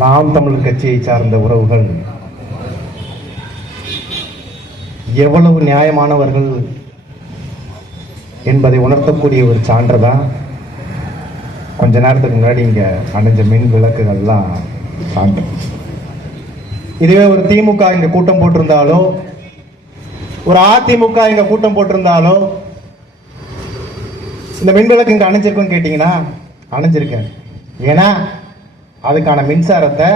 நாம் தமிழர் கட்சியை சார்ந்த உறவுகள் எவ்வளவு நியாயமானவர்கள் என்பதை உணர்த்தக்கூடிய ஒரு சான்று தான் கொஞ்ச நேரத்துக்கு முன்னாடி இங்க அணைஞ்ச மின் விளக்குகள்லாம் சான்று. இதுவே ஒரு திமுக இங்க கூட்டம் போட்டிருந்தாலோ, ஒரு அதிமுக இங்க கூட்டம் போட்டிருந்தாலோ இந்த மின் விளக்கு இங்க அணைஞ்சிருக்குன்னு கேட்டீங்கன்னா அணைஞ்சிருக்கேன். ஏன்னா அதுக்கான மின்சாரத்தை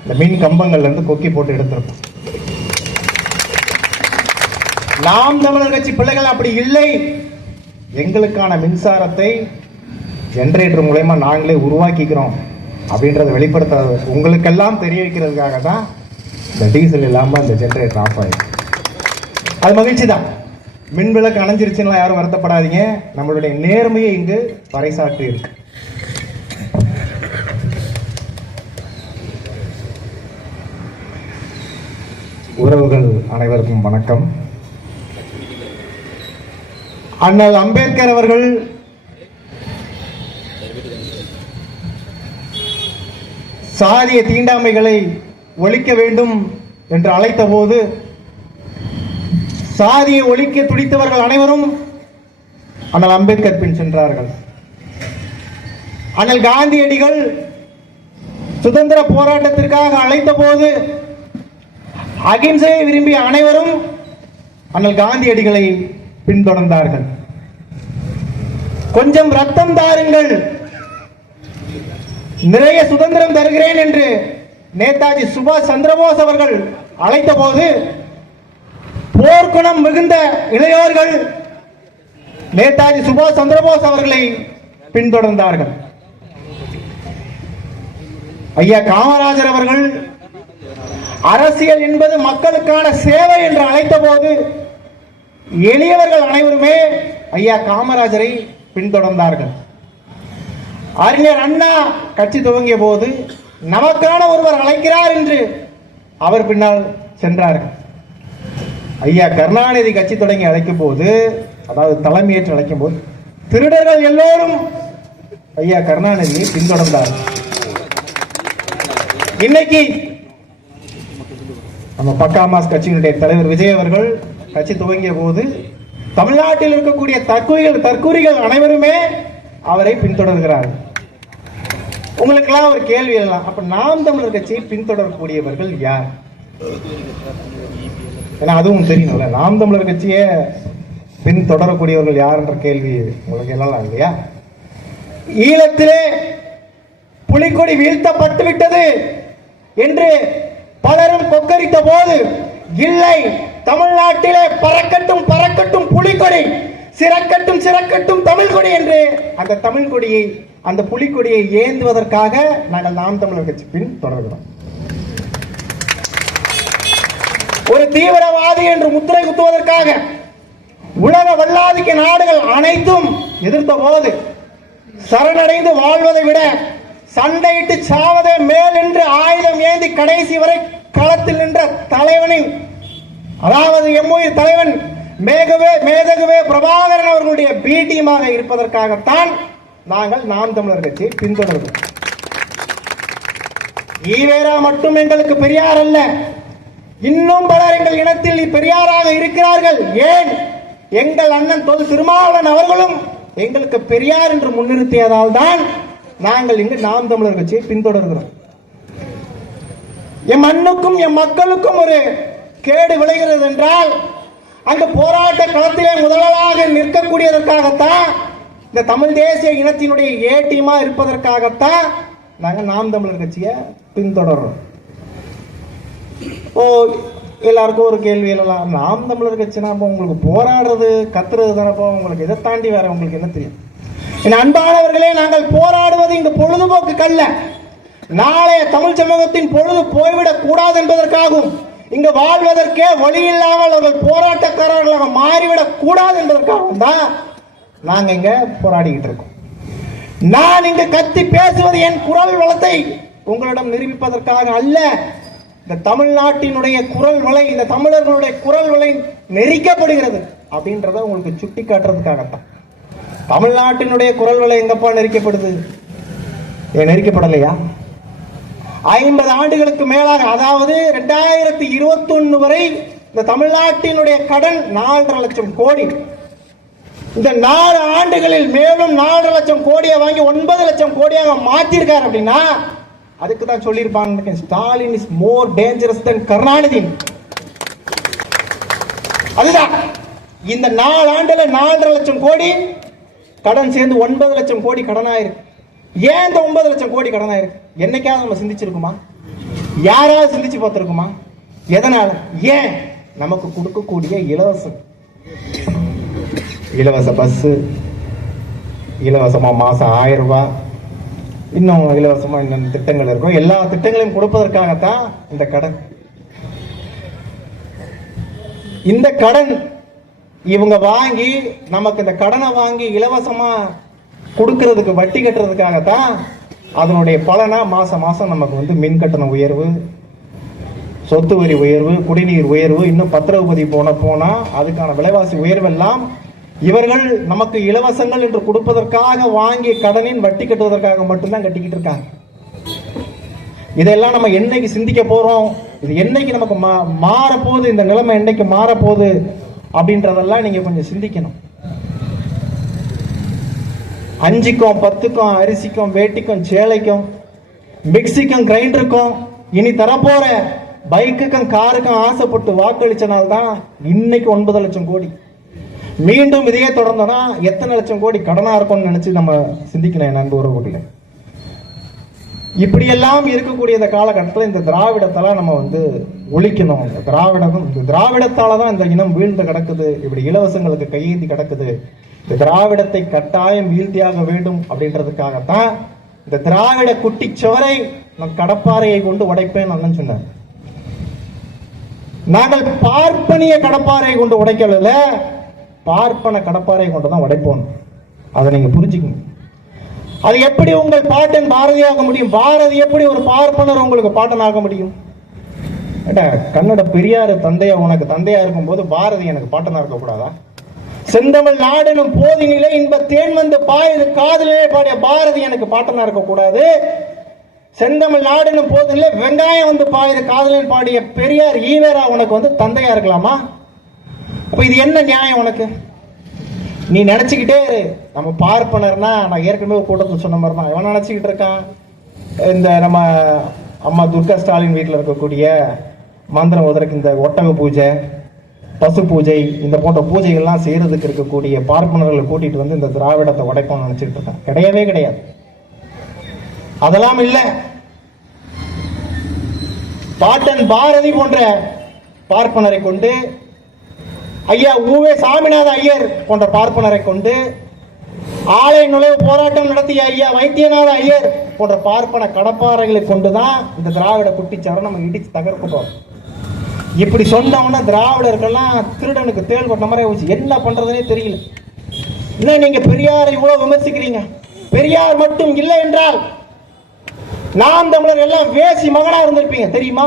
இந்த மின் கம்பங்கள்ல இருந்து கொக்கி போட்டு எடுத்திருக்கோம். நாம் தமிழர் கட்சி பிள்ளைகள் அப்படி இல்லை. எங்களுக்கான மின்சாரத்தை ஜெனரேட்டர் மூலமா நாங்களே உருவாக்கிக்கிறோம் அப்படின்றத வெளிப்படுத்துறது உங்களுக்கெல்லாம் தெரிய வைக்கிறதுக்காக தான் இந்த டீசல் இல்லாம இந்த ஜெனரேட்டர் ஆஃப் ஆயிடும். அது மகிழ்ச்சி தான். மின் விளக்கு அணைஞ்சிருச்சுன்னா யாரும் வருத்தப்படாதீங்க. நம்மளுடைய நேர்மையை இங்கு பறைசாற்றி இருக்கு. உறவுகள் அனைவருக்கும் வணக்கம். அண்ணல் அம்பேத்கர் அவர்கள் சாதிய தீண்டாமைகளை ஒழிக்க வேண்டும் என்று அழைத்த போது சாதியை ஒழிக்க துடித்தவர்கள் அனைவரும் அண்ணல் அம்பேத்கர் பின் சென்றார்கள். அண்ணல் காந்தியடிகள் சுதந்திர போராட்டத்திற்காக அழைத்த போது அகிம்சையை விரும்பிய அனைவரும் அண்ணல் காந்தியடிகளை பின்தொடர்ந்தார்கள். கொஞ்சம் ரத்தம் தாருங்கள், நிறைய சுதந்திரம் தருகிறேன் என்று நேதாஜி சுபாஷ் சந்திரபோஸ் அவர்கள் அழைத்த போது போர்க்குணம் மிகுந்த இளையோர்கள் நேதாஜி சுபாஷ் சந்திரபோஸ் அவர்களை பின்தொடர்ந்தார்கள். ஐயா காமராஜர் அவர்கள் அரசியல் என்பது மக்களுக்கான சேவை என்று அழைத்த போது எளியவர்கள் அனைவருமே ஐயா காமராஜரை பின்தொடர்ந்தார்கள். அறிஞர் அண்ணா கட்சி துவங்கிய போது நமக்கான ஒருவர் அழைக்கிறார் என்று அவர் பின்னால் சென்றார்கள். ஐயா கருணாநிதி கட்சி தொடங்கி அழைக்கும் போது, அதாவது தலைமையேற்று அழைக்கும் போது திருடர்கள் எல்லோரும் ஐயா கருணாநிதியை பின்தொடர்ந்தார்கள். இன்னைக்கு நம்ம பக்காமாஸ் கட்சியினுடைய தலைவர் விஜய் அவர்கள் கட்சி துவங்கிய போது தமிழ்நாட்டில் இருக்கக்கூடிய தற்கூரிகள் அனைவருமே அவரை பின்தொடர்கிறார்கள். உங்களுக்கெல்லாம் ஒரு கேள்வி எல்லாம், அப்ப நாம் தமிழர் கட்சியை பின்தொடரக்கூடியவர்கள் யார்? ஏன்னா அதுவும் தெரியணும்ல, நாம் தமிழர் கட்சியை பின்தொடரக்கூடியவர்கள் யார் என்ற கேள்வி உங்களுக்கு எல்லாம் இல்லையா? ஈழத்திலே புலிக்கொடி வீழ்த்தப்பட்டு விட்டது என்று பலரும் கொக்கரித்த போது, இல்லை, தமிழ்நாட்டிலே பறக்கட்டும் பறக்கட்டும் புலிக்கொடி, சிறக்கட்டும் சிறக்கட்டும் தமிழ் கொடி என்று அந்த தமிழ் கொடியை, அந்த புலிக்கொடியை ஏந்துவதற்காக நாங்கள் நாம் தமிழர் கட்சி பின் தொடர்கிறோம். ஒரு தீவிரவாதி என்று முத்திரை குத்துவதற்காக உலக வல்லாதிக்க நாடுகள் அனைத்தும் எதிர்த்த போது சரணடைந்து வாழ்வதை விட சண்டையிட்டு சாவதே மேல் என்று ஆயுதம் ஏந்தி கடைசி வரை களத்தில் நின்ற தலைவனின், அதாவது எம்முயிர் தலைவன் மேதகுவே பிரபாகரன் அவர்களுடைய பி டீமாக இருப்பதற்காகத்தான் நாங்கள் நாம் தமிழர் கட்சியை பின்தொடர்கிறோம். ஈவேரா மட்டும் எங்களுக்கு பெரியார் அல்ல, இன்னும் பலர் எங்கள் இனத்தில் பெரியாராக இருக்கிறார்கள். ஏன், எங்கள் அண்ணன் தொல் திருமாவளவன் அவர்களும் எங்களுக்கு பெரியார் என்று முன்னிறுத்தியதால் தான் நாங்கள் இங்கு நாம் தமிழர் கட்சியை பின்தொடர்கிறோம். எம் மண்ணுக்கும் எம் மக்களுக்கும் ஒரு கேடு விளைகிறது என்றால் அங்கு போராட்ட களத்திலே முதலாக நிற்கக்கூடியதற்காகத்தான், இந்த தமிழ் தேசிய இனத்தினுடைய ஏடிமா இருப்பதற்காகத்தான் நாங்கள் நாம் தமிழர் கட்சியை பின்தொடர்றோம். எல்லாருக்கும் ஒரு கேள்வி எல்லாம், நாம் தமிழர் கட்சினா உங்களுக்கு போராடுறது கத்துறது தானப்போ, உங்களுக்கு இதை தாண்டி வேற உங்களுக்கு என்ன தெரியும்? என் அன்பானவர்களே, நாங்கள் போராடுவது இங்கு பொழுதுபோக்கு கல்ல, நாளைய தமிழ் சமூகத்தின் பொழுது போய்விடக் கூடாது என்பதற்காகவும், இங்கு வாழ்வதற்கே வழி இல்லாமல் அவர்கள் போராட்டக்காரர்களாக மாறிவிடக் கூடாது என்பதற்காகவும் தான் நாங்க இங்க போராடிக்கிட்டு இருக்கோம். நான் இங்கு கத்தி பேசுவது என் குரல் வளத்தை உங்களிடம் நிரூபிப்பதற்காக அல்ல. இந்த தமிழ்நாட்டினுடைய குரல் வளை, இந்த தமிழர்களுடைய குரல் வளை நெரிக்கப்படுகிறது அப்படின்றத உங்களுக்கு சுட்டி காட்டுறதுக்காகத்தான். தமிழ்நாட்டினுடைய குரல் வளை எங்கப்பா நெரிக்கப்படுது? ஏன் நெரிக்கப்படலையா? 50 ஆண்டுகளுக்கு மேலாக, அதாவது 2021 வரை இந்த தமிழ்நாட்டினுடைய கடன் 4.5 லட்சம் கோடி. இந்த 4 ஆண்டுகளில் மேலும் 4.5 லட்சம் கோடியை வாங்கி 9 லட்சம் கோடியாக மாத்திருக்காரு. அப்படின்னா அதுக்கு தான் சொல்லியிருப்பாங்க, ஸ்டாலின் இஸ் மோர் டேஞ்சரஸ் தென் கருணாநிதி. அதுதான் இந்த 4 ஆண்டுல 4.5 லட்சம் கோடி கடன் சேர்ந்து 9 லட்சம் கோடி கடனாயிருக்கு. ஏன் இந்த 9 லட்சம் கோடி கடனாயிருக்கு? என்னைக்காவது நம்ம சிந்திச்சிருக்குமா? யாராவது சிந்திச்சு பார்த்திருக்குமா? எதனால? ஏன்? நமக்கு கொடுக்கக்கூடிய இலவச பஸ், இலவசமா மாசம் 1000 ரூபாய், இன்னும் இலவசமா இன்னும் திட்டங்கள் இருக்கும். எல்லா திட்டங்களையும் கொடுப்பதற்காகத்தான் இந்த கடன். இந்த கடன் இவங்க வாங்கி, நமக்கு இந்த கடனை வாங்கி இலவசமா கொடுக்கறதுக்கு, வட்டி கட்டுறதுக்காகத்தான் அதனுடைய பலனா மாசம் மாசம் நமக்கு வந்து மின் கட்டண உயர்வு, சொத்து வரி உயர்வு, குடிநீர் உயர்வு, இன்னும் பத்திரவு பதிவு போனா அதுக்கான விலைவாசி உயர்வு எல்லாம் இவர்கள் நமக்கு இலவசங்கள் என்று கொடுப்பதற்காக வாங்கிய கடனின் வட்டி கட்டுவதற்காக மட்டும்தான் கட்டிக்கிட்டு இருக்காங்க. இதெல்லாம் நம்ம என்னைக்கு சிந்திக்க போறோம்? இது என்னைக்கு நமக்கு மாறப்போகுது? இந்த நிலைமை என்னைக்கு மாறப்போகுது அப்படின்றதெல்லாம் நீங்க கொஞ்சம் சிந்திக்கணும். 5க்கும் 10க்கும் அரிசிக்கும் வேட்டிக்கும் சேலைக்கும் மிக்சிக்கும் கிரைண்டருக்கும் இனி தரப்போற பைக்குக்கும் காருக்கும் ஆசைப்பட்டு வாக்களிச்சனால்தான் இன்னைக்கு 9 லட்சம் கோடி. மீண்டும் இதையே தொடர்ந்தோம்னா எத்தனை லட்சம் கோடி கடனா இருக்கும்னு நினைச்சு நம்ம சிந்திக்கணும். நண்பு உறவுகளே, இப்படியெல்லாம் இருக்கக்கூடிய இந்த காலகட்டத்தில் இந்த திராவிடத்தால நம்ம வந்து ஒழிக்கணும். திராவிடத்தால தான் இந்த இனம் வீழ்ந்து கிடக்குது, இப்படி இலவசங்களுக்கு கையேந்தி கிடக்குது. இந்த திராவிடத்தை கட்டாயம் வீழ்த்தியாக வேண்டும் அப்படின்றதுக்காகத்தான் இந்த திராவிட குட்டி சுவரை நான் கடப்பாறையை கொண்டு உடைப்பேன் அண்ணன் சொன்னார். நாங்கள் பார்ப்பனிய கடப்பாறையை கொண்டு உடைக்கல, பார்ப்பன கடப்பாறையை கொண்டுதான் உடைப்போம். அதை நீங்க புரிஞ்சுக்கணும். அது எப்படி உங்கள் பாட்டன் பாரதியாக முடியும்? பாரதி எப்படி ஒரு பார்ப்பனர் உங்களுக்கு பாட்டனாக முடியும்? கன்னட பெரியார் தந்தையா உனக்கு தந்தையா இருக்கும் போது பாரதி எனக்கு பாட்டனா இருக்க கூடாதா? செந்தமிழ் நாடனும் போதினிலே இன்ப தேன் வந்து பாயுது காதலே பாடிய பாரதி எனக்கு பாட்டனா இருக்க கூடாது. செந்தமிழ் நாடனும் போதினிலே வெங்காயம் வந்து பாயுது காதலில் பாடிய பெரியார் ஈவேரா உனக்கு வந்து தந்தையா இருக்கலாமா? அப்ப இது என்ன நியாயம் உனக்கு? நீ நினைச்சுக்கிட்டே நம்ம பார்ப்பனர்னா, நான் ஏற்கனவே கூட்டத்தில் சொன்ன மாதிரி தான் இவன் நினைச்சுக்கிட்டு இருக்கான். இந்த நம்ம அம்மா துர்கா ஸ்டாலின் வீட்டில் இருக்கக்கூடிய மந்திரம் உதற்கு இந்த ஒட்டக பூஜை, பசு பூஜை, இந்த போன்ற பூஜைகள்லாம் செய்யறதுக்கு இருக்கக்கூடிய பார்ப்பனர்களை கூட்டிட்டு வந்து இந்த திராவிடத்தை உடைப்போம்னு நினைச்சிட்டு இருக்கான். கிடையவே கிடையாது. அதெல்லாம் இல்ல. பாட்டன் பாரதி போன்ற பார்ப்பனரை கொண்டு, ஐயா ஊவே சாமிநாத ஐயர் போன்ற பார்ப்பனரை கொண்டு, ஆலை நுழைவு போராட்டம் நடத்திய ஐயா வைத்தியநாத ஐயர் போன்ற பார்ப்பன கடப்பாறைகளை கொண்டுதான் இந்த திராவிட குட்டிச்சாரை நம்ம இடிச்சு தகர்க்கிறோம். இப்படி சொன்னோம்னா திராவிடர்கள்லாம் திருடனுக்கு தேள் கொட்ட மாதிரி வச்சு என்ன பண்றதுனே தெரியல. இன்னும் நீங்க பெரியாரை இவ்வளவு விமர்சிக்கிறீங்க. பெரியார் மட்டும் இல்லை என்றால் நாம் தமிழர் எல்லாம் வேசி மகனா இருந்திருப்பீங்க தெரியுமா?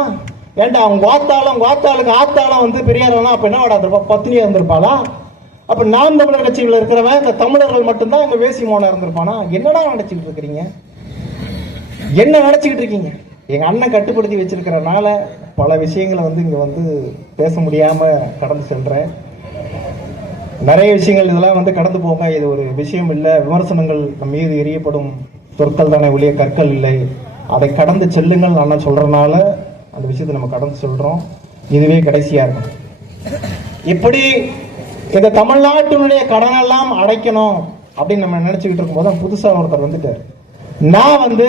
ஏண்டா அவங்க ஆத்தாளுக்கு ஆத்தாளும் வந்து பெரியார் அப்ப என்ன வாடா பத்னியா இருந்திருப்பாளா? அப்ப நாம் தமிழர் கட்சியில் இருக்கிறவன் இந்த தமிழர்கள் மட்டும்தான் இங்க வேசி மோனா இருந்திருப்பானா? என்னடா நினைச்சுக்கிட்டு இருக்கிறீங்க? என்ன நினைச்சுக்கிட்டு இருக்கீங்க? எங்க அண்ணன் கட்டுப்படுத்தி வச்சிருக்கிறனால பல விஷயங்களை வந்து இங்க வந்து பேச முடியாம கடந்து செல்றேன். நிறைய விஷயங்கள் இதெல்லாம் வந்து கடந்து போங்க, இது ஒரு விஷயம் இல்லை. விமர்சனங்கள் நம் மீது எரியப்படும் சொற்கள் தானே ஒழிய கற்கள் இல்லை. அதை கடந்து செல்லுங்கள் அண்ணன் சொல்றதுனால அந்த விஷயத்தை நம்ம கடந்து சொல்றோம். இதுவே கடைசியா இருக்கும். இப்படி இந்த தமிழ்நாட்டினுடைய கடனெல்லாம் அடைக்கணும் அப்படின்னு நம்ம நினைச்சுக்கிட்டு இருக்கும்போது தான் புதுசா ஒருத்தர் வந்துட்டார். நான் வந்து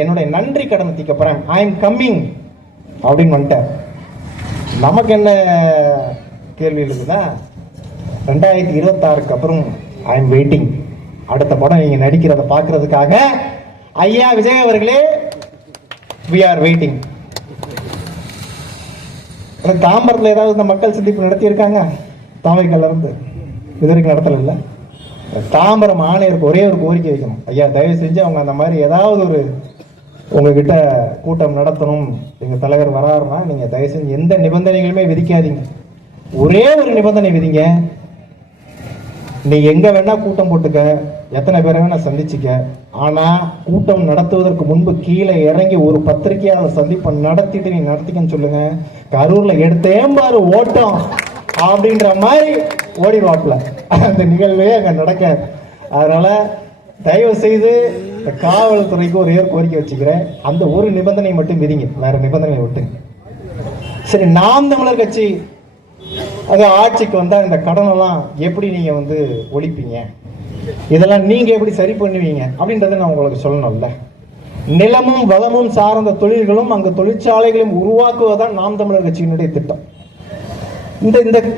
என்னுடைய நன்றி கடனை தீர்க்க போறேன், ஐ எம் கம்மிங் அப்படின்னு வந்துட்டார். நமக்கு என்ன கேள்வி இருக்குன்னா, 2026க்கு அப்புறம் ஐ எம் வெயிட்டிங். அடுத்த படம் நீங்க நடிக்கிறத பாக்குறதுக்காக ஐயா விஜய் அவர்களே we are waiting. தாம்பரத்தில் ஏதாவது இந்த மக்கள் சந்திப்பு நடத்தியிருக்காங்க? தாமைக்கல்ல இருந்து இதற்கு நடத்தல இல்ல. தாம்பரம் ஆணையருக்கு ஒரே ஒரு கோரிக்கை வைக்கணும், ஐயா தயவு செஞ்சு அவங்க அந்த மாதிரி ஏதாவது ஒரு உங்ககிட்ட கூட்டம் நடத்தணும், எங்க தலைவர் வராருன்னா நீங்க தயவு செஞ்சு எந்த நிபந்தனைகளுமே விதிக்காதீங்க. ஒரே ஒரு நிபந்தனை விதிங்க, நீ எங்க வேணா கூட்டம் போட்டுக்க, எத்தனை பேரை வேணா சந்திச்சுக்க. ஆனா கூட்டம் நடத்துவதற்கு முன்பு கீழே இறங்கி ஒரு பத்திரிகையாளர் சந்திப்பை நடத்திட்டு நீ நடத்திக்கன்னு சொல்லுங்க. கரூர்ல எடுத்தேன் பாரு ஓட்டம் அப்படின்ற மாதிரி ஓடிடுவாப்புல. அந்த நிகழ்வே அங்க நடக்காது. அதனால தயவு செய்து காவல்துறைக்கு ஒரே ஒரு கோரிக்கை வச்சுக்கிறேன், அந்த ஒரு நிபந்தனை மட்டும் விதிங்க, வேற நிபந்தனை விட்டுங்க. சரி, நாம் தமிழர் கட்சி அது ஆட்சிக்கு வந்தா இந்த கடனெல்லாம் எப்படி நீங்க ஒழிப்பீங்க, இதெல்லாம் நீங்க எப்படி சரி பண்ணுவீங்க அப்படின்றத நான் உங்களுக்கு சொல்லணும்ல. நிலமும் வளமும் சார்ந்த தொழில்களும் அங்கு தொழிற்சாலைகளையும் உருவாக்குவதுதான் நாம் தமிழர் கட்சியினுடைய திட்டம்.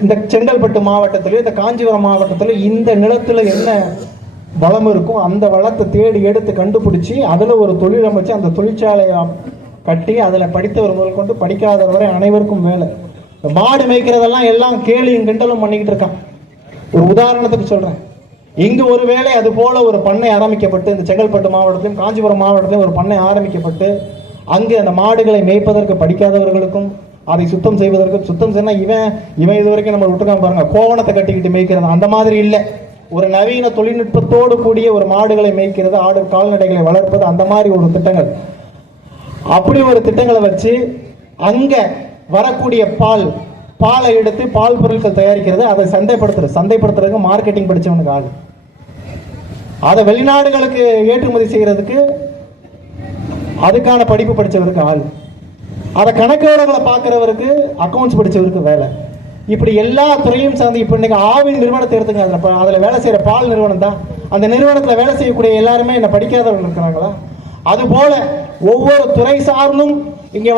இந்த செங்கல்பட்டு மாவட்டத்திலும் இந்த காஞ்சிபுரம் மாவட்டத்திலும் இந்த நிலத்துல என்ன வளம் இருக்கும் அந்த வளத்தை தேடி எடுத்து கண்டுபிடிச்சி அதுல ஒரு தொழில் அமைச்சு அந்த தொழிற்சாலையை கட்டி அதுல படித்தவர் முதல் கொண்டு படிக்காதவர் வரை அனைவருக்கும் வேலை. மாடு மேய்க்கிறதெல்லாம் எல்லாம் கேலியும் கிண்டலும் பண்ணிக்கிட்டு இருக்கான். ஒரு உதாரணத்துக்கு சொல்றேன், இங்கு ஒரு வேளை அது போல ஒரு பண்ணை ஆரம்பிக்கப்பட்டு இந்த செங்கல்பட்டு மாவட்டத்திலும் காஞ்சிபுரம் மாவட்டத்திலும் ஒரு பண்ணை ஆரம்பிக்கப்பட்டு அங்கு அந்த மாடுகளை மேய்ப்பதற்கு படிக்காதவர்களுக்கும் அதை சுத்தம் செய்வதற்கு, சுத்தம் செய்ய இவன் இது வரைக்கும் நம்ம விட்டுருக்கான் பாருங்க, கோவணத்தை கட்டிக்கிட்டு மேய்க்கிறது அந்த மாதிரி இல்லை. ஒரு நவீன தொழில்நுட்பத்தோடு கூடிய ஒரு மாடுகளை மேய்க்கிறது, ஆடு கால்நடைகளை வளர்ப்பது, அந்த மாதிரி ஒரு திட்டங்கள். அப்படி ஒரு திட்டங்களை வச்சு அங்க வரக்கூடிய பாலை எடுத்து பால் பொருட்கள் தயாரிக்கிறது, அதை சந்தைப்படுத்துறதுக்கு மார்க்கெட்டிங் படிச்சவனுக்கு ஆள், அதை வெளிநாடுகளுக்கு ஏற்றுமதி செய்யறதுக்கு அதுக்கான படிப்பு படிச்சவருக்கு ஆள், அதை கணக்குகளை பார்க்கிறவருக்கு அக்கௌண்ட்ஸ் படிச்சவருக்கு வேலை. இப்படி எல்லா துறையும் சார்ந்து இப்ப இன்னைக்கு ஆவின் நிறுவனத்தை எடுத்துங்க, அதுல வேலை செய்யற பால் நிறுவனம் தான். அந்த நிறுவனத்துல வேலை செய்யக்கூடிய எல்லாருமே என்ன படிக்காதவர்கள் இருக்கிறாங்களா? அது போல ஒவ்வொரு துறை சார்ந்தும் இங்க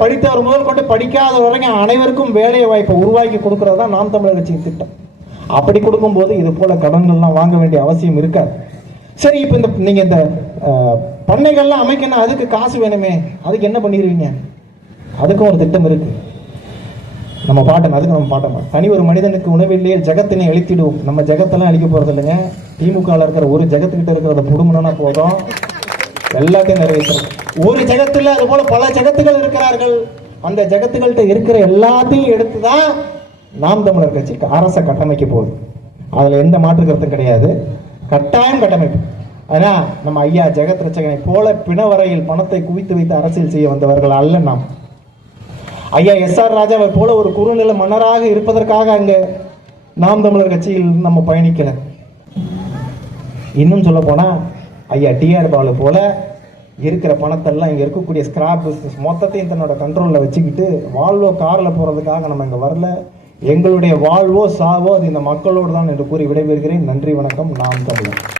படித்தவர் முதல் கொண்டு படிக்காத வரைக்கும் அனைவருக்கும் வேலை வாய்ப்பை உருவாக்கி கொடுக்கறது தான் நாம் தமிழர் கட்சியின் திட்டம். அப்படி கொடுக்கும் போது இது போல கடன்கள்லாம் வாங்க வேண்டிய அவசியம் இருக்காது. சரி, இப்ப நீங்க இந்த பண்ணைகள்லாம் அமைக்கணும், அதுக்கு காசு வேணுமே, அதுக்கு என்ன பண்ணிடுவீங்க? அதுக்கும் ஒரு திட்டம் இருக்கு. நம்ம பாட்டம் தனி ஒரு மனிதனுக்கு உணவில்லையே ஜகத்தினை அழித்திடுவோம். நம்ம ஜகத்தெல்லாம் அழிக்க போறது இல்லைங்க. திமுக இருக்கிற ஒரு ஜகத்துக்கிட்ட இருக்கிறத புடுங்கணும்னா போதும், எல்லாத்தையும் நிறைவேற்றுறோம். ஒரு ஜகத்துல அது போல பல ஜகத்துகள் இருக்கிறார்கள். அந்த ஜகத்துகள்கிட்ட இருக்கிற எல்லாத்தையும் எடுத்துதான் நாம் தமிழர் கட்சி அரசை கட்டமைக்க போகுது. அதுல எந்த மாற்று கருத்தும் கிடையாது, கட்டாயம் கட்டமைப்பு. ஆனா நம்ம ஐயா ஜெகத் ரட்சகனை போல பிணவரையில் பணத்தை குவித்து வைத்து அரசியல் செய்ய வந்தவர்கள் அல்ல நாம். ஐயா SR ராஜாவை போல ஒரு குறுநில மன்னராக இருப்பதற்காக அங்க நாம் தமிழர் கட்சியில் நம்ம பயணிக்கல. இன்னும் சொல்ல போனா ஐயா TR பாலு போல இருக்கிற பணத்தெல்லாம் இங்க இருக்கக்கூடிய ஸ்கிராப் பிசினஸ் மொத்தத்தையும் தன்னோட கண்ட்ரோல்ல வச்சுக்கிட்டு வால்வோ கார்ல போறதுக்காக நம்ம இங்க வரல. எங்களுடைய வாழ்வோ சாவோ அது இந்த மக்களோடு தான் என்று கூறி விடைபெறுகிறேன். நன்றி, வணக்கம். நாம் தமிழர்.